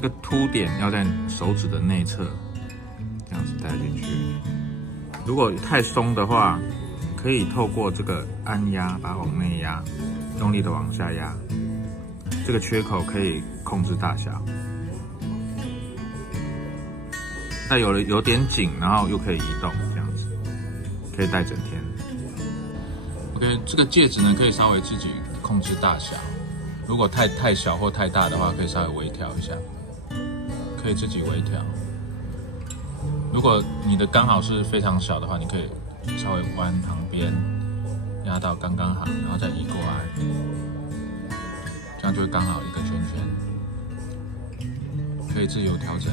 这个凸点要在手指的内侧，这样子带进去。如果太松的话，可以透过这个按压，把它往内压，用力的往下压。这个缺口可以控制大小。带有点紧，然后又可以移动，这样子，可以戴整天。OK， 这个戒指呢，可以稍微自己控制大小。如果太小或太大的话，可以稍微微调一下，可以自己微调。如果你的刚好是非常小的话，你可以稍微弯旁边，压到刚刚好，然后再移过来，这样就会刚好一个圈圈，可以自由调整。